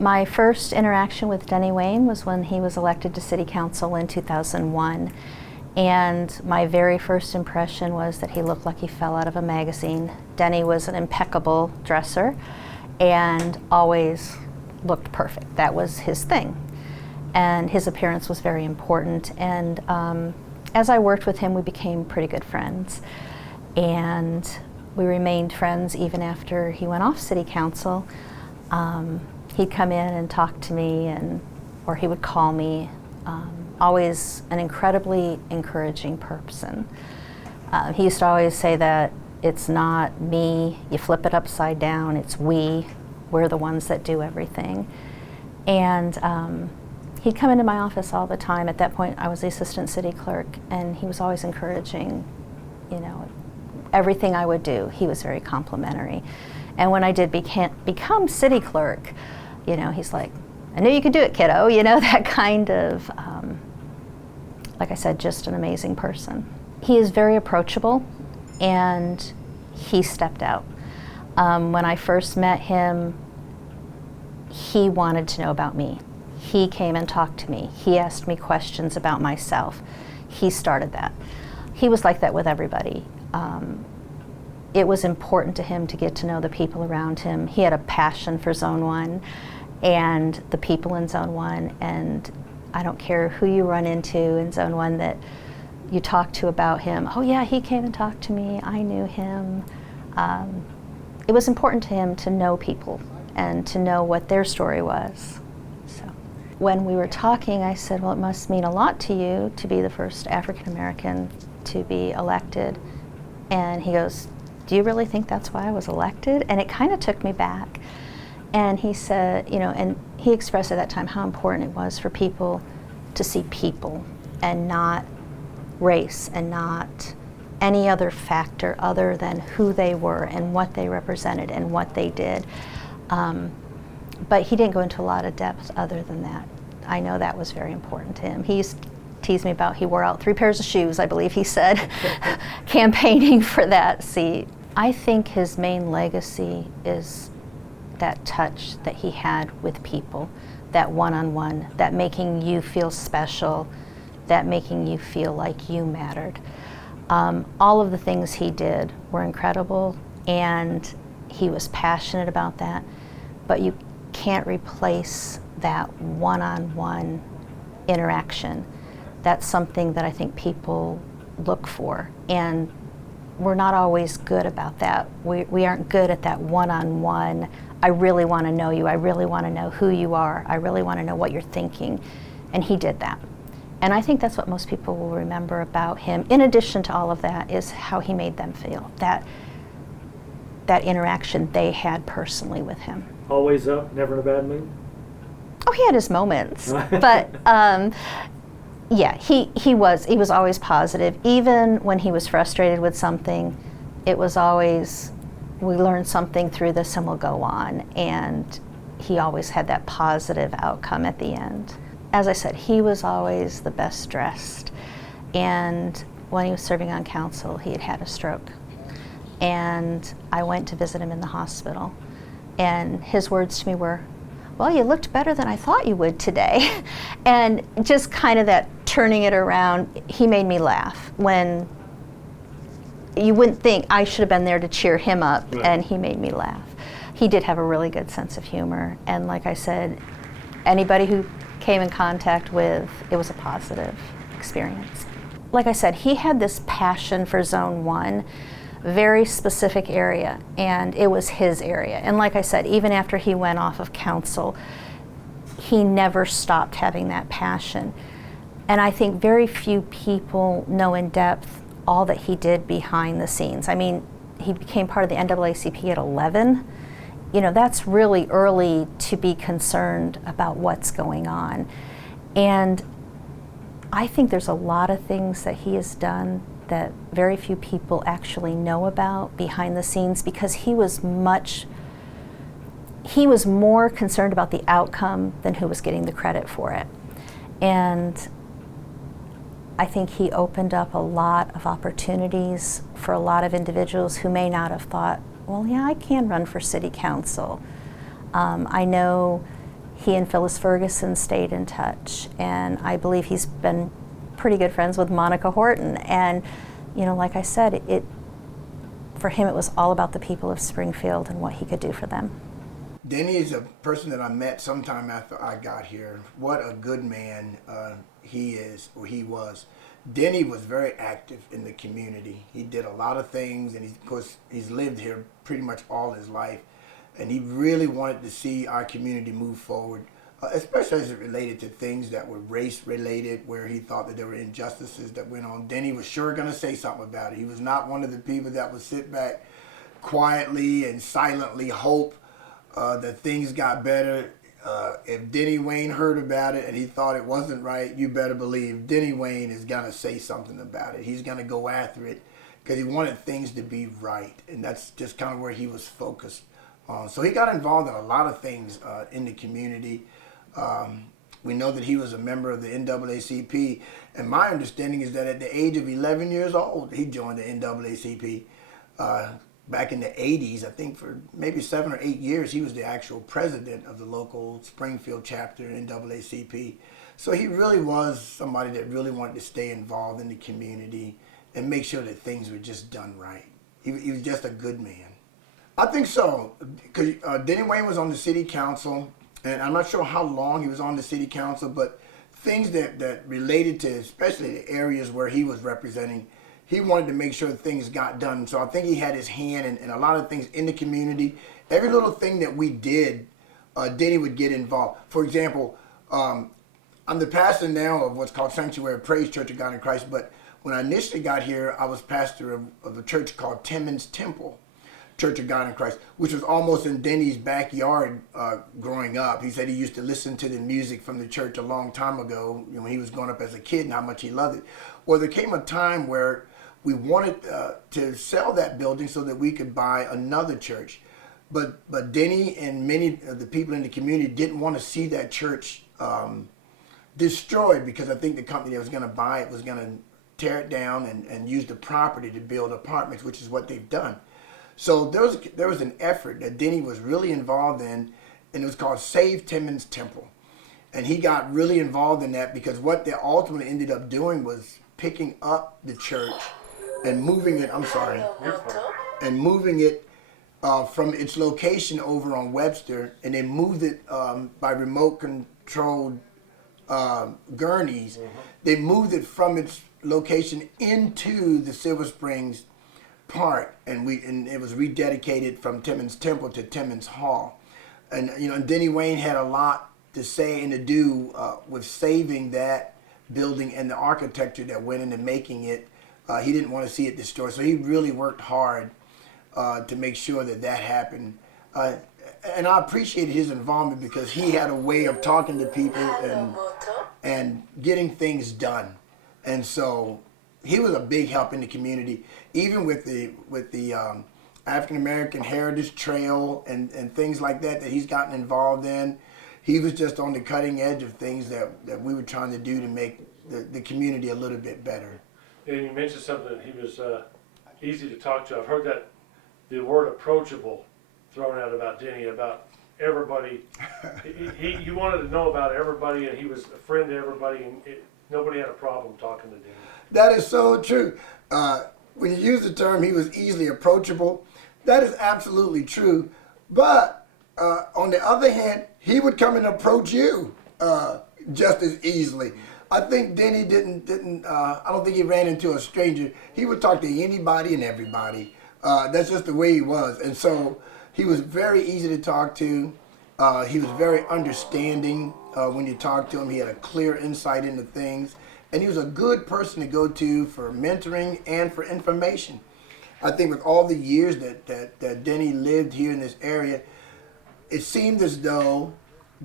My first interaction with Denny Whayne was when he was elected to City Council in 2001. And my very first impression was that he looked like he fell out of a magazine. Denny was an impeccable dresser and always looked perfect. That was his thing. And his appearance was very important. And as I worked with him, we became pretty good friends. And we remained friends even after he went off City Council. He'd come in and talk to me, or he would call me. Always an incredibly encouraging person. He used to always say that it's not me, you flip it upside down, it's we're the ones that do everything. And he'd come into my office all the time. At that point, I was the assistant city clerk, and he was always encouraging, everything I would do. He was very complimentary. And when I did become city clerk, he's like, I knew you could do it, kiddo, that kind of, like I said, just an amazing person. He is very approachable, and he stepped out. When I first met him, he wanted to know about me. He came and talked to me. He asked me questions about myself. He started that. He was like that with everybody. It was important to him to get to know the people around him. He had a passion for Zone 1 and the people in Zone 1, and I don't care who you run into in Zone 1 that you talk to about him. Oh yeah, he came and talked to me, I knew him. It was important to him to know people and to know what their story was. So when we were talking, I said, well, it must mean a lot to you to be the first African American to be elected. And he goes, do you really think that's why I was elected? And it kind of took me back. And he said, and he expressed at that time how important it was for people to see people and not race and not any other factor other than who they were and what they represented and what they did. But he didn't go into a lot of depth other than that. I know that was very important to him. He used to tease me about he wore out 3 pairs of shoes, I believe he said, campaigning for that seat. I think his main legacy is that touch that he had with people, that one-on-one, that making you feel special, that making you feel like you mattered. All of the things he did were incredible, and he was passionate about that, but you can't replace that one-on-one interaction. That's something that I think people look for, and we're not always good about that. We aren't good at that one-on-one, I really want to know you, I really want to know who you are, I really want to know what you're thinking, and he did that. And I think that's what most people will remember about him, in addition to all of that, is how he made them feel, that interaction they had personally with him. Always up, never in a bad mood? Oh, he had his moments, but yeah, he was always positive. Even when he was frustrated with something, it was always, we learned something through this and we'll go on. And he always had that positive outcome at the end. As I said, he was always the best dressed. And when he was serving on council, he had had a stroke. And I went to visit him in the hospital. And his words to me were, well, you looked better than I thought you would today. And just kind of that turning it around, he made me laugh when you wouldn't think I should have been there to cheer him up, right. And he made me laugh. He did have a really good sense of humor, and like I said, anybody who came in contact with, it was a positive experience. Like I said, he had this passion for Zone 1, very specific area, and it was his area. And like I said, even after he went off of council, he never stopped having that passion. And I think very few people know in depth all that he did behind the scenes. I mean, he became part of the NAACP at 11. That's really early to be concerned about what's going on. And I think there's a lot of things that he has done that very few people actually know about behind the scenes, because he was more concerned about the outcome than who was getting the credit for it. And I think he opened up a lot of opportunities for a lot of individuals who may not have thought, well, yeah, I can run for city council. I know He and Phyllis Ferguson stayed in touch, and I believe he's been pretty good friends with Monica Horton. And, you know, like I said, for him it was all about the people of Springfield and what he could do for them. Denny is a person that I met sometime after I got here. What a good man he is, or he was. Denny was very active in the community. He did a lot of things, and of course he's lived here pretty much all his life. And he really wanted to see our community move forward, especially as it related to things that were race related, where he thought that there were injustices that went on. Denny was sure going to say something about it. He was not one of the people that would sit back quietly and silently hope that things got better. If Denny Whayne heard about it and he thought it wasn't right, you better believe Denny Whayne is going to say something about it. He's going to go after it because he wanted things to be right. And that's just kind of where he was focused. So he got involved in a lot of things in the community. We know that he was a member of the NAACP. And my understanding is that at the age of 11 years old, he joined the NAACP. Back in the 80s, I think for maybe 7 or 8 years, he was the actual president of the local Springfield chapter NAACP. So he really was somebody that really wanted to stay involved in the community and make sure that things were just done right. He was just a good man. I think so, because Denny Whayne was on the city council, and I'm not sure how long he was on the city council, but things that related to, especially the areas where he was representing, he wanted to make sure things got done. So I think he had his hand in a lot of things in the community. Every little thing that we did, Denny would get involved. For example, I'm the pastor now of what's called Sanctuary Praise Church of God in Christ, but when I initially got here, I was pastor of a church called Timmons Temple Church of God in Christ, which was almost in Denny's backyard growing up. He said he used to listen to the music from the church a long time ago, you know, when he was growing up as a kid, and how much he loved it. Well, there came a time where we wanted to sell that building so that we could buy another church. But Denny and many of the people in the community didn't want to see that church destroyed, because I think the company that was going to buy it was going to tear it down and use the property to build apartments, which is what they've done. So there was an effort that Denny was really involved in, and it was called Save Timmons Temple. And he got really involved in that, because what they ultimately ended up doing was picking up the church and moving it, and moving it from its location over on Webster, and they moved it by remote controlled gurneys. They moved it from its location into the Silver Springs Park, and it was rededicated from Timmons Temple to Timmons Hall. And you know, and Denny Whayne had a lot to say and to do with saving that building and the architecture that went into making it. He didn't want to see it destroyed, so he really worked hard to make sure that happened. And I appreciated his involvement, because he had a way of talking to people and getting things done. And so he was a big help in the community, even with the African American Heritage Trail and things like that he's gotten involved in. He was just on the cutting edge of things that we were trying to do to make the community a little bit better. And you mentioned something that he was easy to talk to. I've heard that the word approachable thrown out about Denny, about everybody. You wanted to know about everybody, and he was a friend to everybody, and nobody had a problem talking to Denny. That is so true. When you use the term, he was easily approachable, that is absolutely true. But on the other hand, he would come and approach you just as easily. I think Denny didn't. I don't think he ran into a stranger. He would talk to anybody and everybody. That's just the way he was, and so he was very easy to talk to. He was very understanding when you talked to him. He had a clear insight into things, and he was a good person to go to for mentoring and for information. I think with all the years that Denny lived here in this area, it seemed as though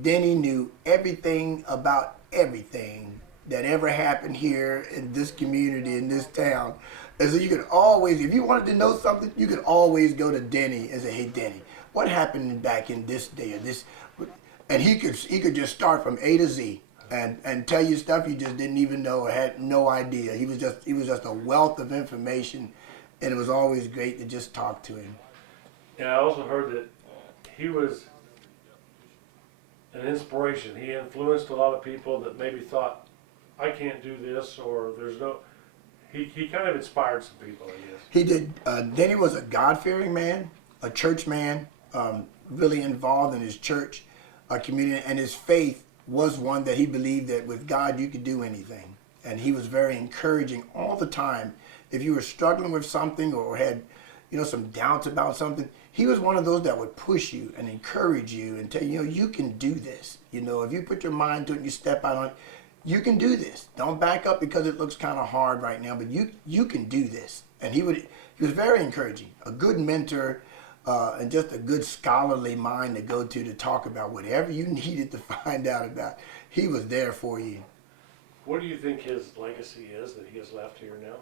Denny knew everything about everything that ever happened here in this community, in this town. And so you could always, if you wanted to know something, you could always go to Denny and say, hey, Denny, what happened back in this day or this? And he could just start from A to Z and tell you stuff you just didn't even know or had no idea. He was just a wealth of information, and it was always great to just talk to him. And I also heard that he was an inspiration. He influenced a lot of people that maybe thought, I can't do this, or there's no, he kind of inspired some people, I guess. He did. Denny was a God-fearing man, a church man, really involved in his church community, and his faith was one that he believed that with God you could do anything. And he was very encouraging all the time. If you were struggling with something or had, some doubts about something, he was one of those that would push you and encourage you and tell you, you can do this. If you put your mind to it and you step out on it, you can do this. Don't back up because it looks kind of hard right now, but you can do this. And he was very encouraging, a good mentor, and just a good scholarly mind to go to talk about whatever you needed to find out about. He was there for you. What do you think his legacy is that he has left here now?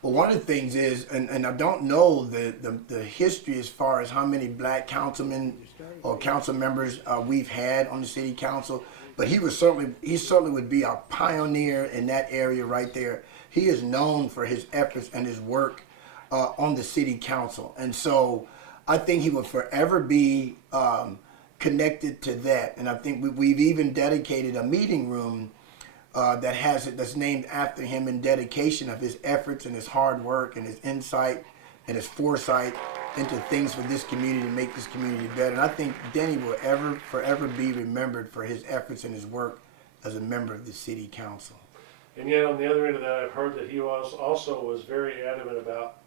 Well, one of the things is, and I don't know the history as far as how many black councilmen or council members we've had on the city council, but he certainly would be a pioneer in that area right there. He is known for his efforts and his work on the city council, and so I think he will forever be connected to that. And I think we've even dedicated a meeting room that's named after him in dedication of his efforts and his hard work and his insight and his foresight into things for this community to make this community better. And I think Denny will forever be remembered for his efforts and his work as a member of the city council. And yet on the other end of that, I've heard that he was very adamant about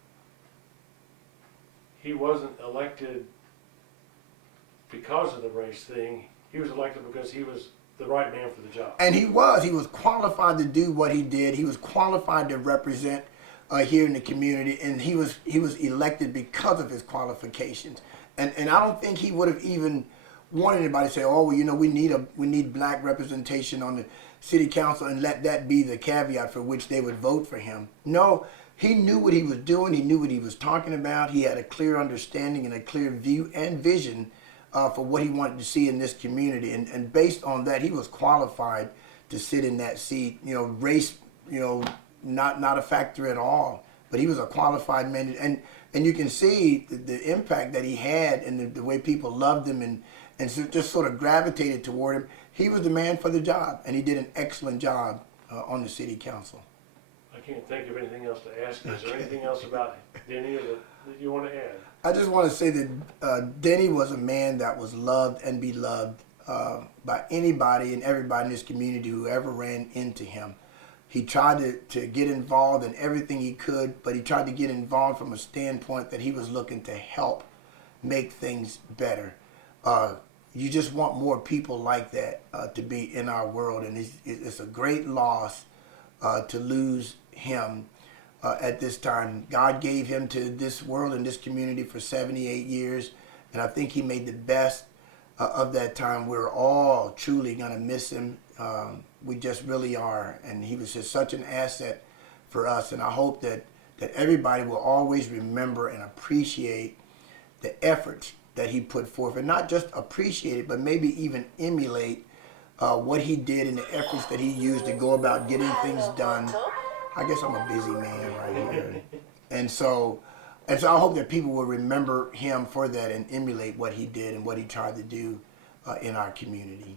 he wasn't elected because of the race thing. He was elected because he was the right man for the job. And he was qualified to do what he did. He was qualified to represent here in the community, and he was elected because of his qualifications. And I don't think he would have even wanted anybody to say, oh, well, we need black representation on the city council and let that be the caveat for which they would vote for him. No, he knew what he was doing. He knew what he was talking about. He had a clear understanding and a clear view and vision for what he wanted to see in this community, and based on that, he was qualified to sit in that seat. Race, not a factor at all, but he was a qualified man, and you can see the impact that he had and the way people loved him and so just sort of gravitated toward him. He was the man for the job, and he did an excellent job on the city council. I can't think of anything else to ask you. Is there anything else about Denny that you want to add? I just want to say that Denny was a man that was loved and beloved by anybody and everybody in this community who ever ran into him. He tried to get involved in everything he could, but he tried to get involved from a standpoint that he was looking to help make things better. You just want more people like that to be in our world, and it's a great loss to lose him at this time. God gave him to this world and this community for 78 years, and I think he made the best of that time. We're all truly going to miss him. We just really are, and he was just such an asset for us, and I hope that everybody will always remember and appreciate the efforts that he put forth, and not just appreciate it, but maybe even emulate what he did and the efforts that he used to go about getting things done. I guess I'm a busy man right here. And so I hope that people will remember him for that and emulate what he did and what he tried to do in our community.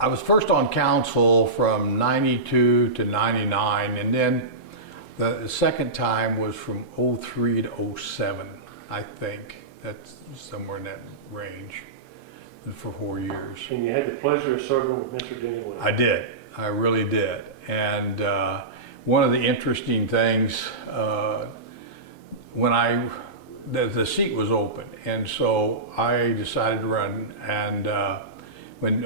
I was first on council from 92 to 99, and then the second time was from 03 to 07, I think. That's somewhere in that range for 4 years. And you had the pleasure of serving with Mr. Denny Whayne. I did. I really did. And one of the interesting things, when the seat was open, and so I decided to run, and when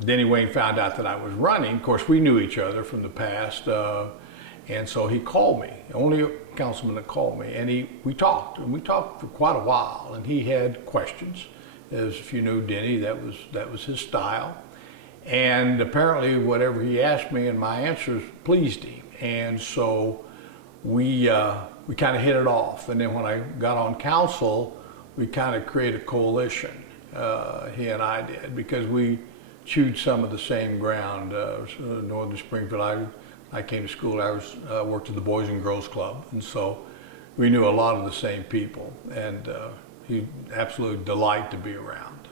Denny Whayne found out that I was running, of course we knew each other from the past, and so he called me, the only councilman that called me, and we talked for quite a while, and he had questions. As if you knew Denny, that was his style. And apparently whatever he asked me and my answers pleased him. And so we kind of hit it off. And then when I got on council, we kind of created a coalition, he and I did, because we chewed some of the same ground. Northern Springfield, I came to school, I worked at the Boys and Girls Club. And so we knew a lot of the same people. And he absolute delight to be around.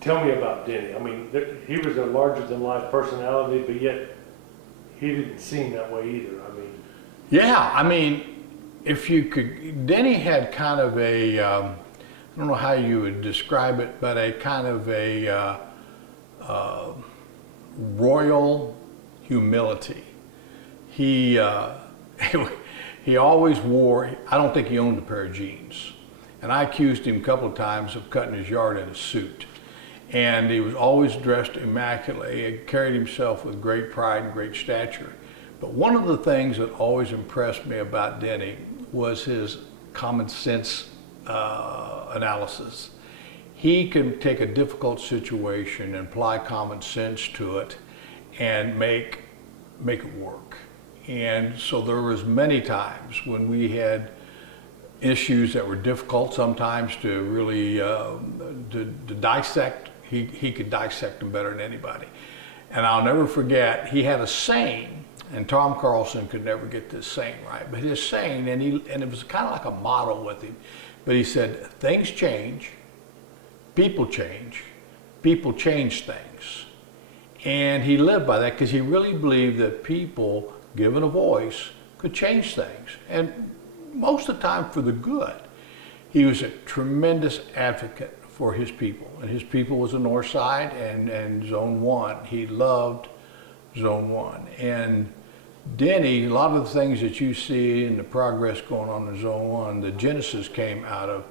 Tell me about Denny. I mean, he was a larger-than-life personality, but yet he didn't seem that way either. I mean, Yeah, I mean, if you could, Denny had kind of a, I don't know how you would describe it, but a kind of a royal humility. He he always wore, I don't think he owned a pair of jeans. And I accused him a couple of times of cutting his yard in a suit. And he was always dressed immaculately and carried himself with great pride and great stature. But one of the things that always impressed me about Denny was his common sense analysis. He could take a difficult situation and apply common sense to it and make it work. And so there was many times when we had issues that were difficult sometimes to really to dissect. He could dissect them better than anybody. And I'll never forget, he had a saying, and Tom Carlson could never get this saying right, but his saying, and it was kind of like a motto with him, but he said, things change, people change things. And he lived by that because he really believed that people, given a voice, could change things. And most of the time for the good. He was a tremendous advocate for his people. And his people was the North Side and Zone 1. He loved Zone 1. And Denny, a lot of the things that you see and the progress going on in Zone 1, the genesis came out of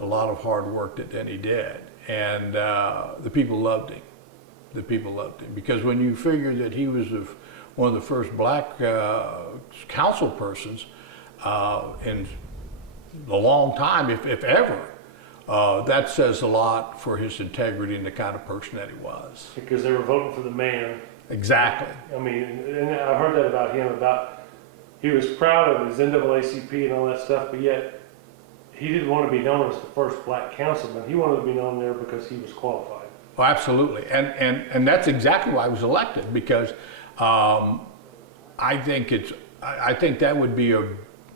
a lot of hard work that Denny did. And the people loved him. The people loved him. Because when you figure that he was one of the first black council persons in a long time, if ever, that says a lot for his integrity and the kind of person that he was. because they were voting for the man. Exactly. I mean, and I heard that about him, about he was proud of his NAACP and all that stuff, but yet he didn't want to be known as the first black councilman. He wanted to be known there because he was qualified. Well, absolutely. And that's exactly why I was elected, because I think that would be a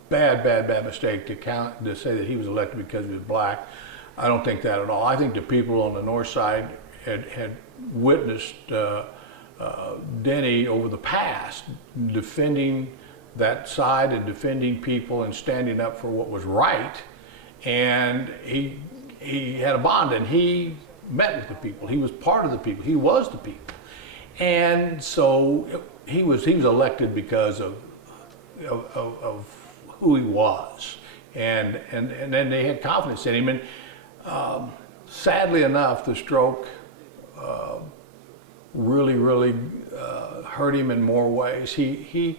bad mistake to say that he was elected because he was black. I don't think that at all. I think the people on the North Side had witnessed Denny over the past defending that side and defending people and standing up for what was right. And he had a bond, and he met with the people. He was part of the people. He was the people. And so he was elected because of who he was, and then they had confidence in him. And sadly enough, the stroke really hurt him in more ways. He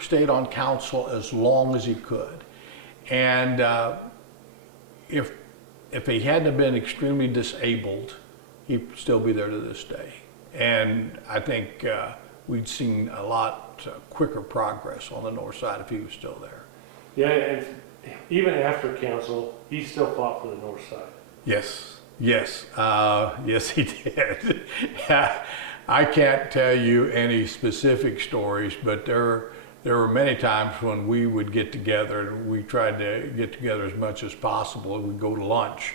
stayed on council as long as he could, and if he hadn't been extremely disabled, he'd still be there to this day. And I think we'd seen a lot quicker progress on the North Side if he was still there. Yeah, and even after council, he still fought for the North Side. Yes, yes, he did. I can't tell you any specific stories, but there were many times when we would get together, and we tried to get together as much as possible. We'd go to lunch,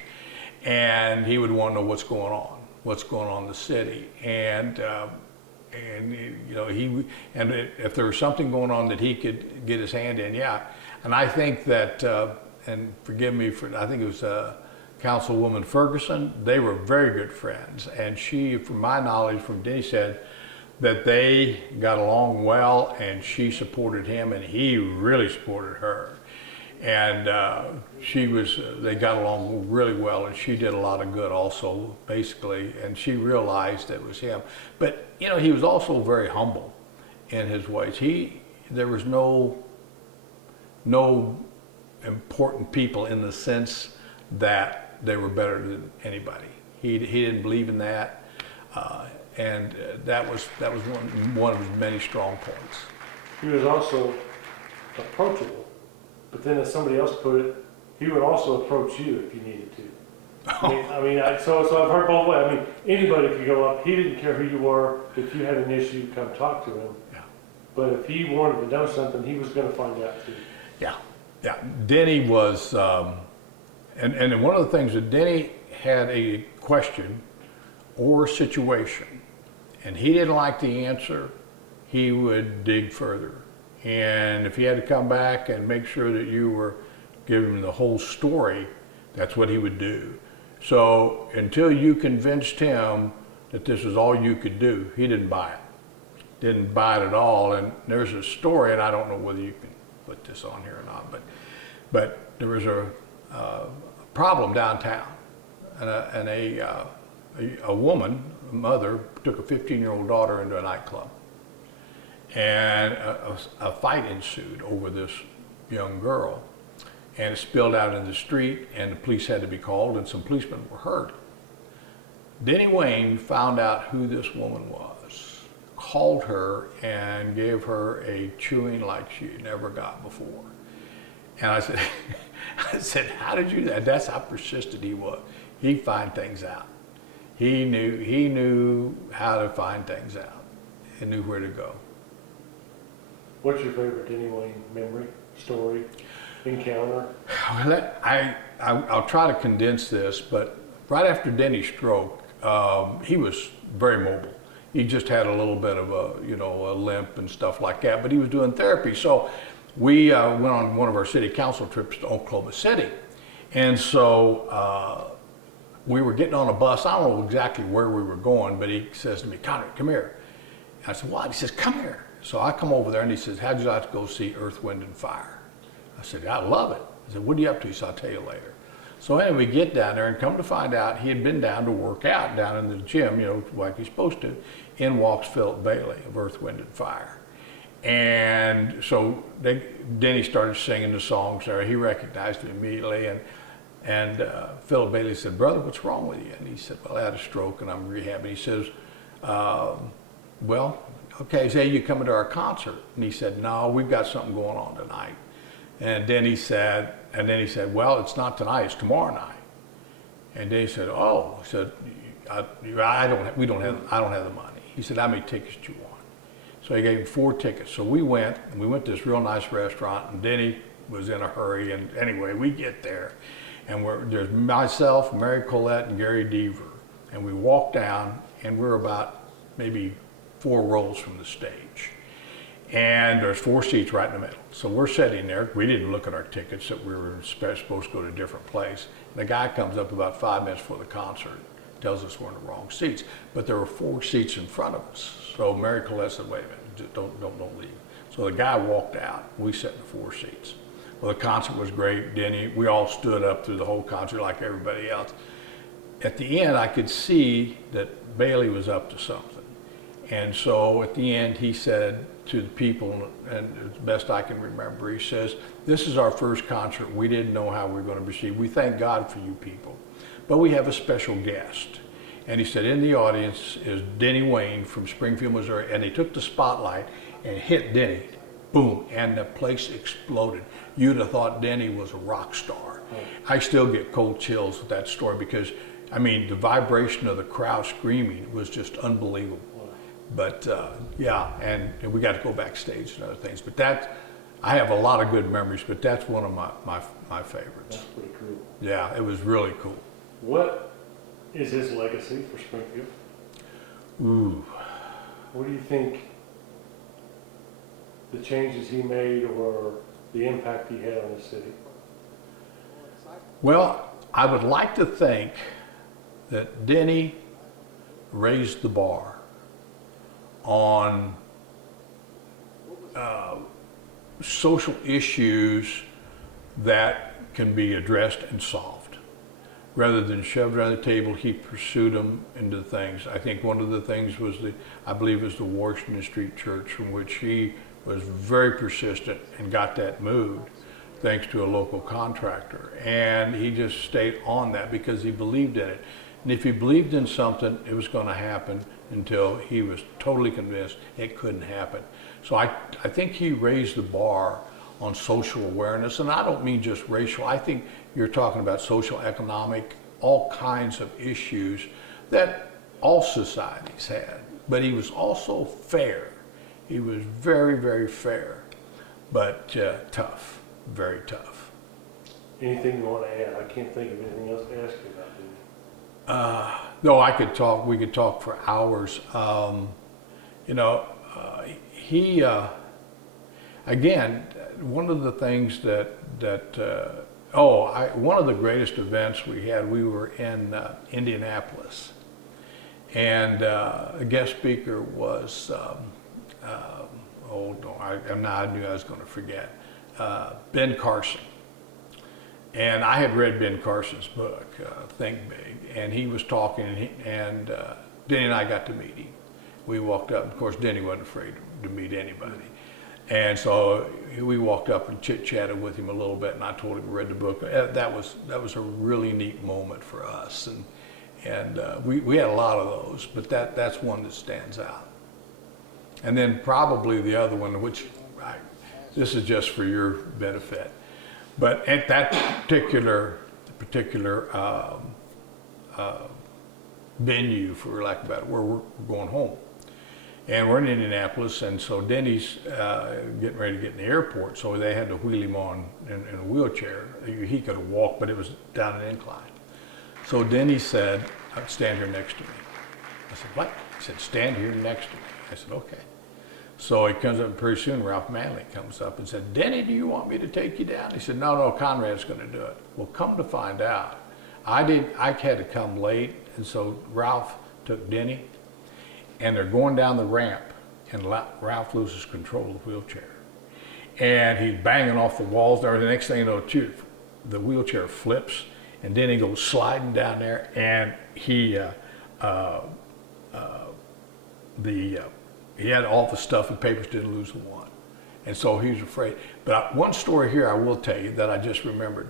and he would want to know what's going on in the city, and you know, if there was something going on that he could get his hand in, yeah. And I think that, and forgive me for, I think it was Councilwoman Ferguson, they were very good friends. And she, from my knowledge, from Denny, said that they got along well, and she supported him and he really supported her. And they got along really well, and she did a lot of good also, basically, and she realized it was him. But, you know, he was also very humble in his ways. There was no important people in the sense that they were better than anybody. He didn't believe in that, and that was one of his many strong points. He was also approachable, but then as somebody else put it, he would also approach you if you needed to. So I've heard both ways. I mean, anybody could go up. He didn't care who you were. If you had an issue, come talk to him. Yeah. But if he wanted to know something, he was going to find out too. Yeah. Denny was, and one of the things that Denny had a question or situation and he didn't like the answer, he would dig further. And if he had to come back and make sure that you were giving him the whole story, that's what he would do. So until you convinced him that this was all you could do, he didn't buy it. Didn't buy it at all. And there's a story, and I don't know whether you can put this on here or not, but there was a problem downtown, and a woman, a mother, took a 15-year-old daughter into a nightclub, and a fight ensued over this young girl, and it spilled out in the street, and the police had to be called, and some policemen were hurt. Denny Whayne found out who this woman was, called her, and gave her a chewing like she never got before. And I said, I said, how did you do that? That's how persistent he was. He'd find things out. He knew how to find things out and knew where to go. What's your favorite Denny Whayne memory, story, encounter? Well, I'll try to condense this, but right after Denny's stroke, he was very mobile. He just had a little bit of a limp and stuff like that, but he was doing therapy. So we went on one of our city council trips to Oklahoma City. And so we were getting on a bus. I don't know exactly where we were going, but he says to me, "Conrad, come here." And I said, "What?" He says, "Come here." So I come over there and he says, "How'd you like to go see Earth, Wind, and Fire?" I said, "I love it." I said, "What are you up to?" He said, "I'll tell you later." So anyway, we get down there and come to find out he had been down to work out down in the gym, like he's supposed to. In walks Philip Bailey of Earth, Wind, and Fire. And so Denny started singing the songs there. He recognized him immediately. And Philip Bailey said, "Brother, what's wrong with you?" And he said, "Well, I had a stroke and I'm rehabbing." He says, "Well, okay, say you coming to our concert?" And he said, "No, we've got something going on tonight." And then he said, "Well, it's not tonight, it's tomorrow night." And Denny said, "Oh," he said, I don't have the money." He said, "How many tickets do you want?" So he gave him 4 tickets. So we went to this real nice restaurant, and Denny was in a hurry. And anyway, we get there, and there's myself, Mary Collette, and Gary Deaver. And we walk down, and we're about maybe 4 rows from the stage. And there's 4 seats right in the middle. So we're sitting there. We didn't look at our tickets that we were supposed to go to a different place. And the guy comes up about 5 minutes before the concert, tells us we're in the wrong seats. But there were 4 seats in front of us. So Mary Collette said, "Wait a minute, just don't leave." So the guy walked out. We sat in the 4 seats. Well, the concert was great. Denny, we all stood up through the whole concert like everybody else. At the end, I could see that Bailey was up to something. And so at the end, he said to the people, and as best I can remember, he says, "This is our first concert. We didn't know how we were going to proceed. We thank God for you people. But we have a special guest." And he said, "In the audience is Denny Whayne from Springfield, Missouri." And he took the spotlight and hit Denny. Boom, and the place exploded. You'd have thought Denny was a rock star. I still get cold chills with that story because, I mean, the vibration of the crowd screaming was just unbelievable. But yeah, and we got to go backstage and other things. But I have a lot of good memories, but that's one of my favorites. That's pretty cool. Yeah, it was really cool. What is his legacy for Springfield? Ooh. What do you think the changes he made or the impact he had on the city? Well, I would like to think that Denny raised the bar on social issues that can be addressed and solved. Rather than shoved around the table, he pursued them into things. I think one of the things was the Washington Street Church, from which he was very persistent and got that moved thanks to a local contractor. And he just stayed on that because he believed in it. And if he believed in something, it was going to happen until he was totally convinced it couldn't happen. So I think he raised the bar on social awareness. And I don't mean just racial. I think you're talking about social, economic, all kinds of issues that all societies had. But he was also fair. He was very, very fair, but tough, very tough. Anything you want to add? I can't think of anything else to ask you about, do Though I could talk, we could talk for hours. You know, he again, one of the things one of the greatest events we had, we were in Indianapolis, and a guest speaker was I knew I was going to forget, Ben Carson. And I had read Ben Carson's book, Think Big, and he was talking, and Denny and I got to meet him. We walked up, of course, Denny wasn't afraid to meet anybody. And so we walked up and chit-chatted with him a little bit, and I told him we read the book. That was a really neat moment for us, and we had a lot of those, but that's one that stands out. And then probably the other one, which this is just for your benefit, but at that particular venue, for lack of a better word, we're going home. And we're in Indianapolis, and so Denny's getting ready to get in the airport, so they had to wheel him on in a wheelchair. He could have walked, but it was down an incline. So Denny said, stand here next to me. I said, what? He said, stand here next to me. I said, okay. So he comes up, and pretty soon Ralph Manley comes up and said, Denny, do you want me to take you down? He said, no, Conrad's going to do it. Well, come to find out, I had to come late, and so Ralph took Denny, and they're going down the ramp, and Ralph loses control of the wheelchair. And he's banging off the walls there. The next thing you know, the wheelchair flips, and Denny goes sliding down there, and he had all the stuff and papers, didn't lose one. And so he was afraid. But one story here I will tell you that I just remembered.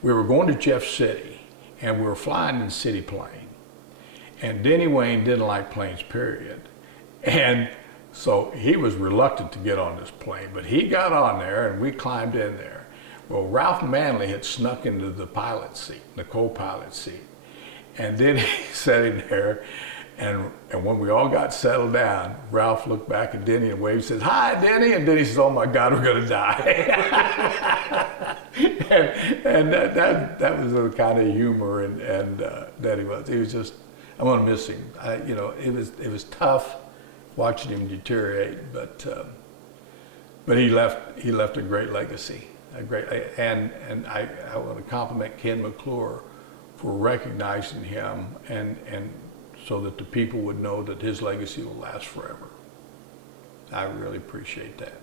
We were going to Jeff City, and we were flying in City Plane. And Denny Whayne didn't like planes, period. And so he was reluctant to get on this plane, but he got on there and we climbed in there. Well, Ralph Manley had snuck into the pilot seat, the co-pilot seat. And then he sat in there, and when we all got settled down, Ralph looked back at Denny and waved, says, hi, Denny. And Denny says, oh my God, we're gonna die. and that was the kind of humor and that he was. He was just, I'm gonna miss him. It was tough watching him deteriorate, but he left a great legacy, and I want to compliment Ken McClure for recognizing him and so that the people would know that his legacy will last forever. I really appreciate that.